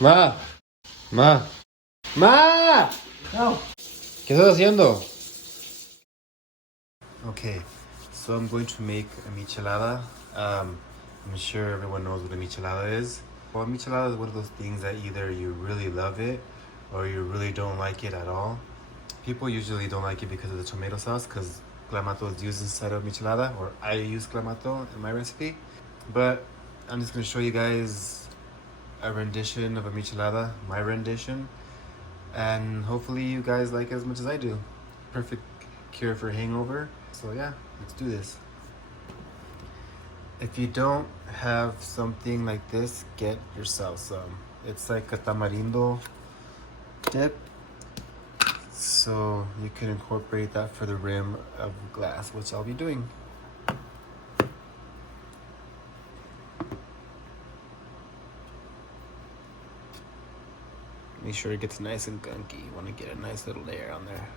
Ma, ma, ma. No. ¿Qué estás haciendo? Okay, so I'm going to make a michelada. I'm sure everyone knows what a michelada is. Well, a michelada is one of those things that either you really love it or you really don't like it at all. People usually don't like it because of the tomato sauce, because clamato is used inside of michelada, or I use clamato in my recipe. But I'm just going to show you guys a rendition of a michelada, my rendition, and hopefully you guys like it as much as I do. Perfect cure for hangover. So yeah, let's do this. If you don't have something like this, get yourself some. It's like a tamarindo dip, so you can incorporate that for the rim of glass, which I'll be doing. Make sure it gets nice and gunky. You want to get a nice little layer on there.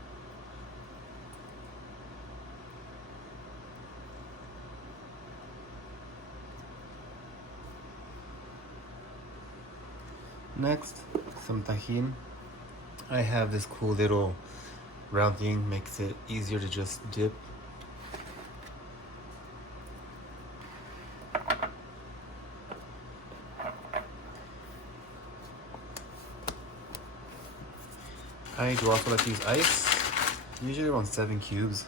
Next, some tajin. I have this cool little round thing, makes it easier to just dip. I do also like to use ice, usually around 7 cubes.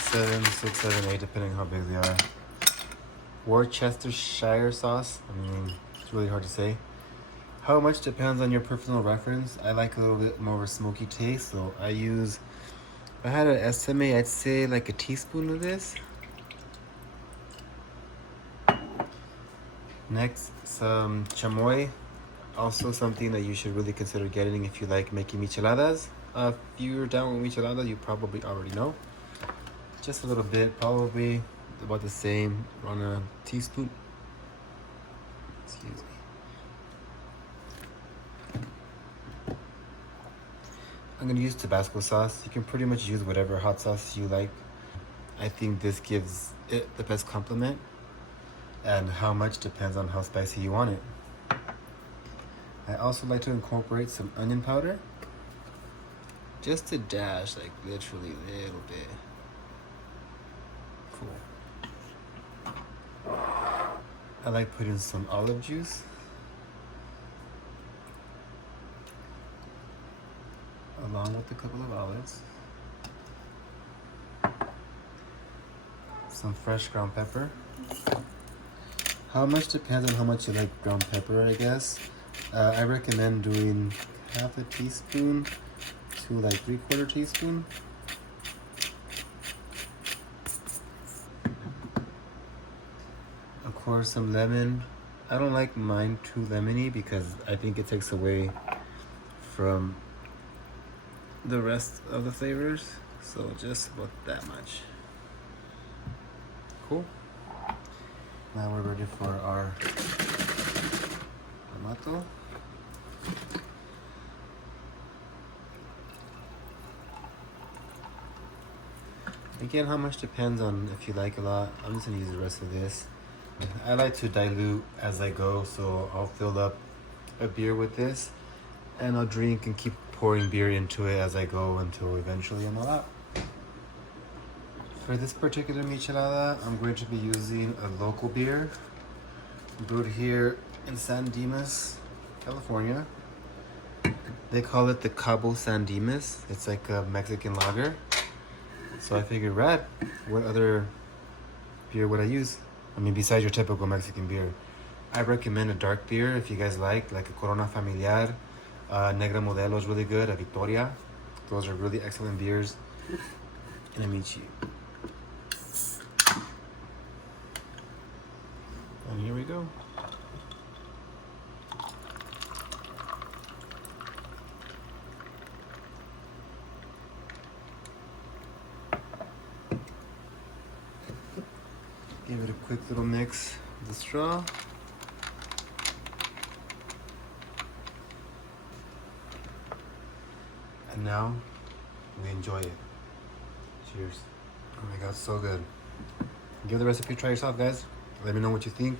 7, 6, 7, 8, depending on how big they are. Worcestershire sauce, it's really hard to say. How much depends on your personal reference. I like a little bit more of a smoky taste, so if I had to estimate, I'd say like a teaspoon of this. Next, some chamoy. Also something that you should really consider getting if you like making micheladas. If you're down with michelada, you probably already know. Just a little bit, probably about the same, around a teaspoon. Excuse me. I'm gonna use Tabasco sauce. You can pretty much use whatever hot sauce you like. I think this gives it the best compliment, and how much depends on how spicy you want it. I also like to incorporate some onion powder. Just a dash, like literally a little bit. Cool. I like putting some olive juice. Along with a couple of olives. Some fresh ground pepper. How much depends on how much you like ground pepper, I guess. I recommend doing half a teaspoon to like 3/4 teaspoon. Of course, some lemon. I don't like mine too lemony because I think it takes away from the rest of the flavors. So just about that much. Cool. Now we're ready for our tomato. Again, how much depends on if you like a lot. I'm just gonna use the rest of this. I like to dilute as I go, so I'll fill up a beer with this and I'll drink and keep pouring beer into it as I go until eventually I'm all out. For this particular michelada, I'm going to be using a local beer brewed here in San Dimas, California. They call it the Cabo San Dimas. It's like a Mexican lager. So I figured, rad, what other beer would I use? Besides your typical Mexican beer. I recommend a dark beer if you guys like a Corona Familiar. Negra Modelo is really good, a Victoria. Those are really excellent beers. And a Michi. And here we go. Give it a quick little mix with the straw. And now we enjoy it. Cheers. Oh my god, so good. Give the recipe a try yourself, guys. Let me know what you think.